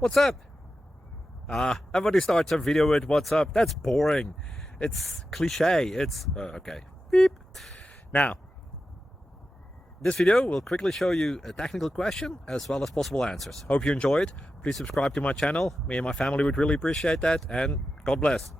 What's up? Everybody starts a video with what's up. That's boring. It's cliche. It's okay. Beep. Now, this video will quickly show you a technical question as well as possible answers. Hope you enjoy it. Please subscribe to my channel. Me and my family would really appreciate that, and God bless.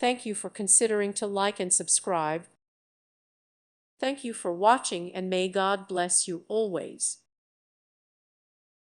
Thank you for considering to like and subscribe. Thank you for watching, and may God bless you always.